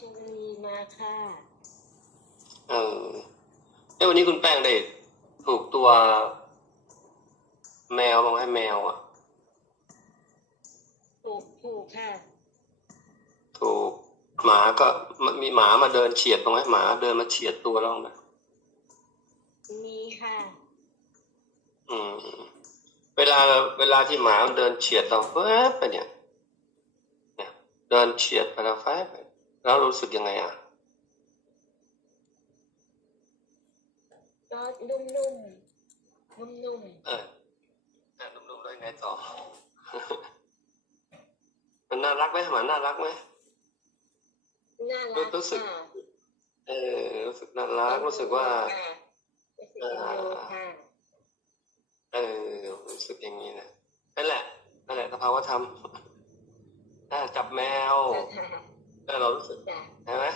ชลบุรีมาค่ะ เออเอ้ยวันนี้คุณแป้งได้ถูกตัว แมวบ้างไหมแมวอะ ถูกถูกค่ะ ถูกหมาก็มมีหมามาเดินเฉียดบ้างไหมหมาเดินมาเฉียดตัวเราบ้างไหมมีค่ะ อืม เวลาเวลาที่หมามันเดินเฉียดเราแวบไปเนี่ยเนี่ย เดินเฉียดไปเราแวบไป แล้วรู้สึกยังไงอะก็นุ่มนุ่มนุ่มนุ่มเออแต่นุ่มๆแล้วยังไงต่อ มันน่ารักไหมหมาน่ารักไหมๆน่ารักรู้สึกค่ะเออรู้สึกน่ารักรู้สึกว่าค่ะรู้สึกเอ็นดูค่ะเออรู้สึกอย่างนี้นะนั่นแหละนั่นแหละสภาวะธรรมอ่าจับแมวค่ะ เออเรารู้สึกจ้ะใช่ไหม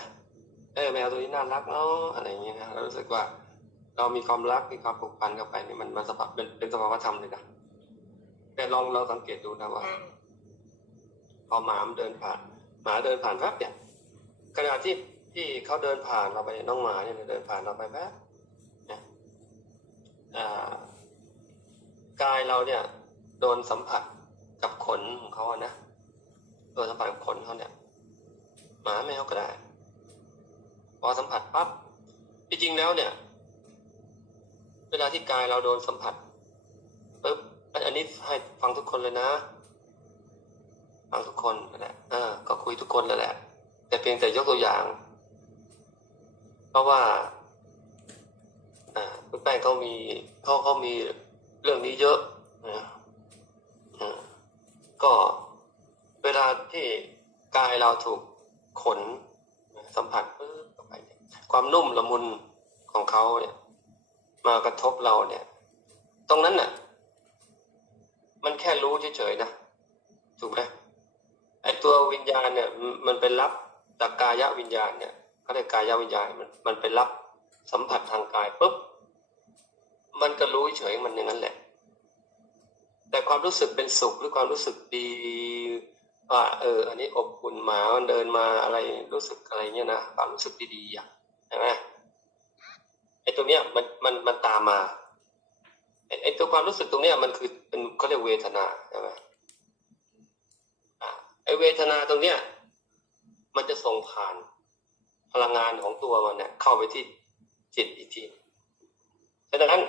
เออแมวตัวนี้น่ารักเนาะอะไรอย่างเงี้ยนะเรารู้สึกว่า เรามีความรักมีความผูกพันกับไปนี่มันมันสภาพเป็นเป็นสภาวะธรรมเลยนะแต่ลองเราสังเกตดูนะว่าค่ะพอหมามันเดินผ่าน หมาเดินผ่านแป๊บเนี่ยขณะที่ที่เขาเดินผ่านเราไปน้องหมาเนี่ยเดินผ่านเราไปแป๊บเนี่ยอ่ากายเราเนี่ย โดนสัมผัสกับขนของเขาอะนะโดนสัมผัสกับขนเขาเนี่ย หมาแมวก็ได้ พอสัมผัสปั๊บที่จริงแล้วเนี่ย เวลาที่กายเราโดนสัมผัสปุ๊บอันนี้ให้ฟังทุกคนเลยนะ ฟังทุกคนนั่นแหละเออ ก็คุยทุกคนแล้วแหละ แต่เพียงแต่ยกตัวอย่าง เพราะว่าอ่าคุณแป้งเขามีเขาเขามีเรื่องนี้เยอะนะก็เวลาที่กายเราถูก ขนสัมผัสปึ๊บเข้าไปเนี่ยความนุ่มละมุนของเขาเนี่ยมากระทบเราเนี่ย ตรงนั้นน่ะ มันแค่รู้เฉยๆนะถูกไหมไอตัววิญญาณเนี่ย มันมันเป็นรับจากกายวิญญาณเนี่ยเขาเรียกกายวิญญาณมันมันเป็นรับสัมผัสทางกายปุ๊บมันก็รู้เฉยมันอย่างนั้นแหละ แต่ความรู้สึกเป็นสุขหรือความรู้สึกดี ว่าเออ อันนี้อบอุ่นหมามันเดินมาอะไรรู้สึกอะไรเงี้ยนะความรู้สึกดีๆอะใช่ไหมไอตรงเนี้ยมันมันมันตามมาไอ้ไอตัวความรู้สึกตรงเนี้ยมันคือเป็นเขาเรียกเวทนาใช่ไหมไอเวทนาตรงเนี้ยมันจะส่งผ่านพลังงานของตัวมันเนี่ยเข้าไปที่จิตอีกทีฉะนั้น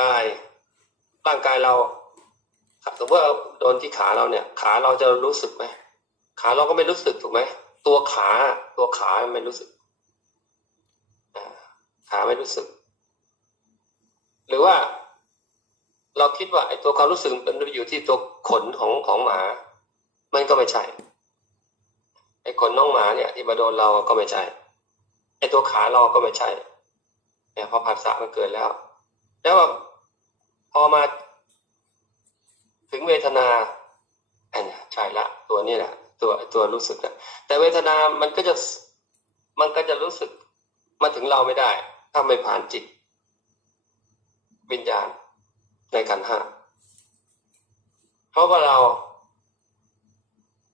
กายร่างกายเรา สมมติว่าโดนที่ขาเราเนี่ย ขาเราจะรู้สึกไหมขาเราก็ไม่รู้สึกถูกไหมตัวขาตัวขาไม่รู้สึกอขาไม่รู้สึก หรือว่า เราคิดว่าไอ้ตัวความรู้สึกมันอยู่ที่ตัวขนของของหมา มันก็ไม่ใช่ไอ้ขนน้องหมาเนี่ย ที่มาโดนเราก็ไม่ใช่ไอ้ตัวขาเราก็ไม่ใช่เนี่ยพอผัสสะมันเกิดแล้ว แล้วพอมา ถึงเวทนาอันนี้ใช่ละตัวนี้แหละตัวตัวรู้สึกนะแต่เวทนามันก็จะมันก็จะรู้สึกมาถึงเราไม่ได้ ถ้าไม่ผ่านจิต วิญญาณในขันห้าเพราะว่าเรา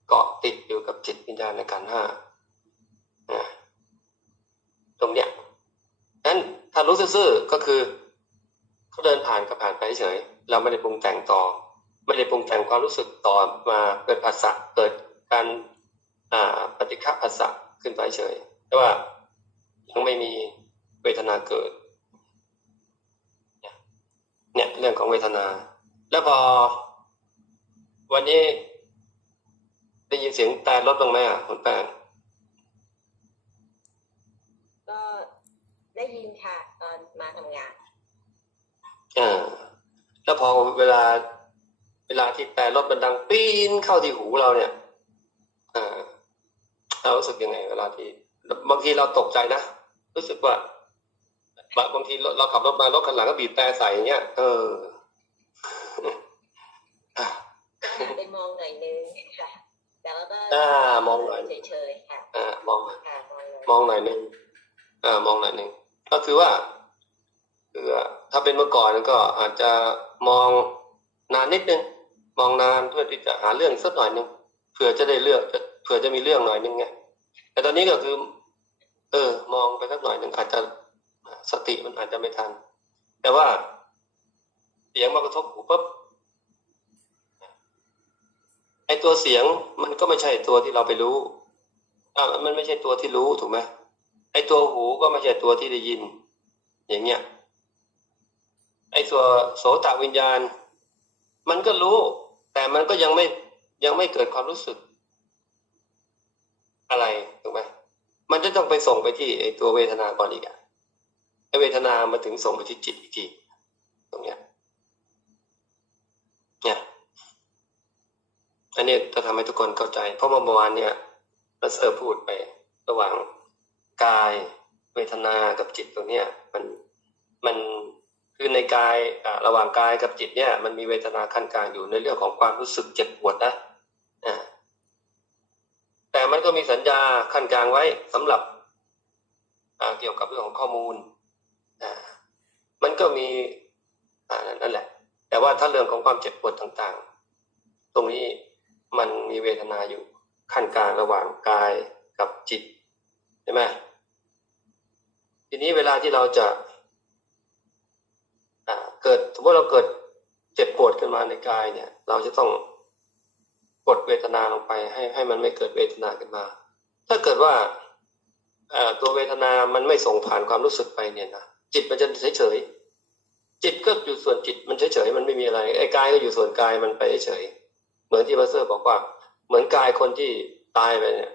เกาะติดอยู่กับจิตวิญญาณในขันห้าตรงเนี้ยนั้นถ้ารู้ซื่อก็คือเขาเดินผ่านก็ผ่านไปเฉย เราไม่ได้ปรุงแต่งต่อ ไม่ได้ปรุงแต่งความรู้สึกต่อมาเกิดภาษะเกิดการอ่าปฏิฆะภาษะขึ้นไปเฉย แต่ว่ายังไม่มีเวทนาเกิดเนี่ยเรื่องของเวทนา แล้วพอ วันนี้ได้ยินเสียงแต่รถบ้างไหมอะคุณแป้งก็ได้ยินค่ะ ตอนมาทำงานอ่าแล้วพอเวลา เวลาที่แต่รถมันดังปีนเข้าที่หูเราเนี่ยอ่าเรารู้สึกยังไง เวลาที่ บางทีเราตกใจนะ รู้สึกว่าบางบางทีเราเราขับรถมารถคันหลังก็บีบแต่ใส่อย่างเงี้ย เอออะก็หันไปมองหน่อยนึงค่ะแต่ว่าก็อ่ามองหน่อยเฉยๆค่ะอ่ามองหน่อยค่ะมองเลยมองหน่อยหนึ่งอ่ามองหน่อยหนึ่งก็คือว่าคือว่าถ้าเป็นเมื่อก่อนก็อาจจะมองนานนิดนึง มองนานเพื่อที่จะหาเรื่องสักหน่อยหนึ่งเผื่อจะได้เลือกเผื่อจะมีเรื่องหน่อยหนึ่งไงแต่ตอนนี้ก็คือ เออ มองไปสักหน่อยหนึ่งอาจจะสติมันอาจจะไม่ทัน แต่ว่าเสียงมากระทบหูปุ๊บไอตัวเสียงมันก็ไม่ใช่ตัวที่เราไปรู้อ่ามันไม่ใช่ตัวที่รู้ถูกไหมไอตัวหูก็ไม่ใช่ตัวที่ได้ยิน อย่างเงี้ยไอตัวโสตวิญญาณ มันก็รู้ แต่มันก็ยังไม่ยังไม่เกิดความรู้สึกอะไรถูกไหมมันจะต้องไปส่งไปที่ไอตัวเวทนาก่อนอีกอะไอเวทนามาถึงส่งไปที่จิตอีกทีตรงเนี้ยเนี่ยอันนี้จะทำให้ทุกคนเข้าใจ เพราะเมื่อวานเนี่ยเราเซอร์พูดไประหว่างกายเวทนากับจิตตรงเนี้ยมันมัน คือในกายระหว่างกายกับจิตเนี่ย มันมีเวทนาขั้นกลางอยู่ในเรื่องของความรู้สึกเจ็บปวดนะแต่มันก็มีสัญญาขั้นกลางไว้สำหรับเกี่ยวกับเรื่องของข้อมูลมันก็มีอ่านั่นแหละ แต่ว่าถ้าเรื่องของความเจ็บปวดต่างๆ ตรงนี้มันมีเวทนาอยู่ขั้นกลางระหว่างกายกับจิตใช่ไหมทีนี้เวลาที่เราจะ กิดสมมติเราเกิดเจ็บปวดขึ้นมาในกายเนี่ย เราจะต้องกดเวทนาลงไป ให้ให้มันไม่เกิดเวทนาขึ้นมา ถ้าเกิดว่าตัวเวทนามันไม่ส่งผ่านความรู้สึกไปเนี่ยนะจิตมันจะเฉยๆจิตก็อยู่ส่วนจิตมันเฉยๆมันไม่มีอะไรไอ้กายก็อยู่ส่วนกายมันไปเฉยๆเหมือนที่มาสเตอร์บอกว่า เหมือนกายคนที่ตายไปเนี่ย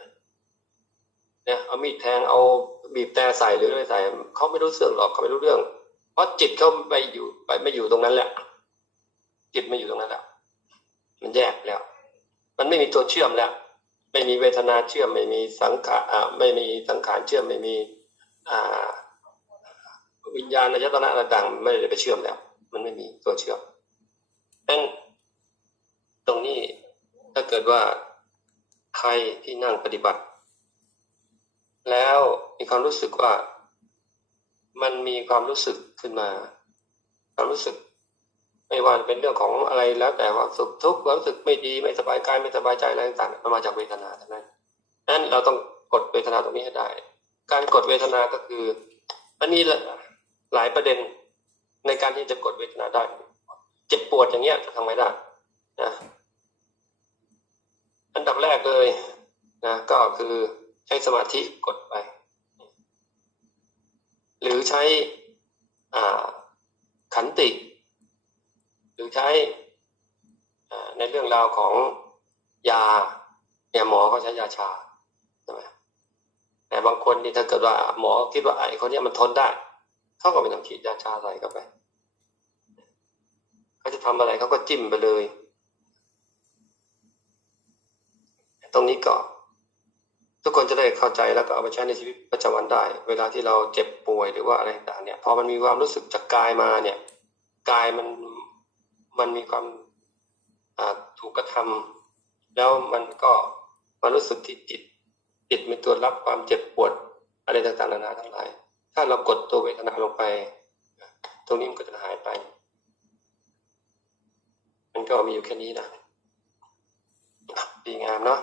เนี่ยเอามีดแทงเอาบีบแต่ใส่หรืออะไรใส่เขาไม่รู้เรื่องหรอกเขาไม่รู้เรื่อง เพราะจิตเขาไปอยู่ไปไม่อยู่ตรงนั้นแหละ จิตไม่อยู่ตรงนั้นแล้วมันแยกแล้ว มันไม่มีตัวเชื่อมแล้ว ไม่มีเวทนาเชื่อม ไม่มีสังขารไม่มีสังขารเชื่อมไม่มีอ่าวิญญาณอายตนะต่างๆไม่ได้ไปเชื่อมแล้ว มันไม่มีตัวเชื่อมดังนั้นตรงนี้ถ้าเกิดว่าใครที่นั่งปฏิบัติ แล้วมีความรู้สึกว่า มันมีความรู้สึก ขึ้นมาความรู้สึก ไม่ว่าเป็นเรื่องของอะไรแล้ว แต่ว่าสุขทุกข์ความรู้สึกไม่ดีไม่สบายกายไม่สบายใจอะไรต่างๆมันมาจากเวทนาทั้งนั้นนั้นเราต้องกดเวทนาตรงนี้ให้ได้ การกดเวทนาก็คือ อันนี้หละหลายประเด็นในการที่จะกดเวทนาได้ เจ็บปวดอย่างเงี้ยจะทำไงได้นะอันดับแรกเลยนะก็คือใช้สมาธิกดไป หรือใช้ ขันติ หรือใช้ในเรื่องราวของยาเนี่ยหมอเขาใช้ยาชาใช่ไหมแต่บางคนนี่ถ้าเกิดว่าหมอคิดว่าไอ้คนนี้มันทนได้เขาก็ไม่ต้องฉีดยาชาใส่เข้าไปเขาจะทำอะไรเขาก็จิ้มไปเลย ตรงนี้ก็ ทุกคนจะได้เข้าใจแล้วก็เอาไปใช้ในชีวิตประจำวันได้ เวลาที่เราเจ็บป่วยหรือว่าอะไรต่างๆเนี่ยพอมันมีความรู้สึกจากกายมาเนี่ยกายมันมันมีความถูกกระทำแล้วมันก็มารู้สึกที่จิตจิตมีตัวรับความเจ็บปวดอะไรต่างๆนานาทั้งหลาย ถ้าเรากดตัวเวทนาลงไป ตรงนี้มันก็จะหายไป มันก็มีอยู่แค่นี้นะดีงามเนาะ